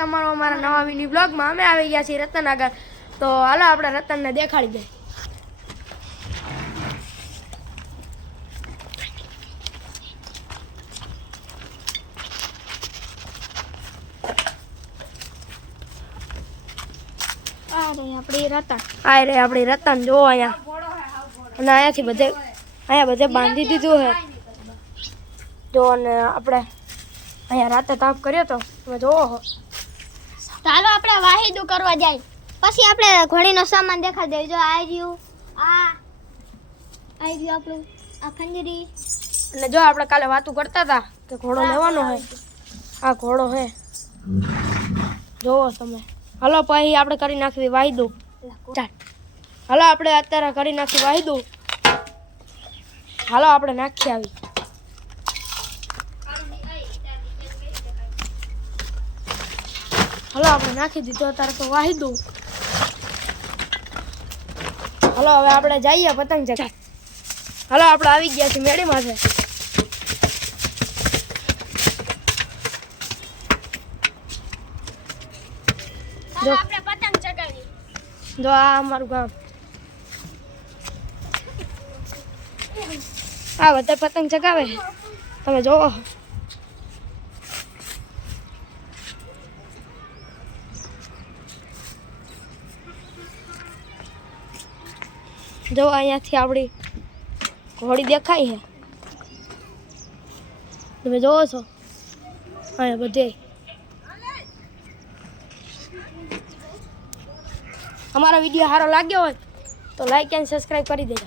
તમારો અમારા નવા મિની બ્લોગમાં અમે આવી ગયા છીએ રતન આગળ. તો હાલો આપણે રતનને દેખાડી દઈએ. આપણી રતન જો અહીંયા, અને અહીંયાથી બધે બાંધી દીધું છે જો. અને આપણે અહીંયા રાતે તાપ કર્યો તો તમે જોવો. ચાલો આપણે વાહિદું કરવા જાય, પછી આપણે ઘોડીનો સામાન દેખાડી દઈએ. જો આવી રહ્યું, આવી ગયું આપણું આ ખંજરી. અને જો આપણે કાલે વાતું કરતા હતા કે ઘોડો લેવાનો હોય, આ ઘોડો હે જોવો તમે. હાલો પછી આપણે કરી નાખવી વાહિદું. હાલો આપણે અત્યારે કરી નાખી વાહિદું. હાલો આપણે નાખી આવી. હાલો આપણે નાખી દીધું અત્યારે તો વાહિદું. હાલો હવે આપણે જઈએ પતંગ ચગાવવા. હાલો આપણે આવી ગયા છીએ મેળીમાં છે. જો આપણે પતંગ ચગાવીએ. જો આ અમારું ગામ, આ બધા પતંગ ચગાવે તમે જોવો. જો અહીંયાથી આપણી ઘોડી દેખાય છે, તમે જોવો છો. અહીંયા બધે અમારો વિડીયો સારો લાગ્યો હોય તો લાઈક એન્ડ સબસ્ક્રાઈબ કરી દેજો.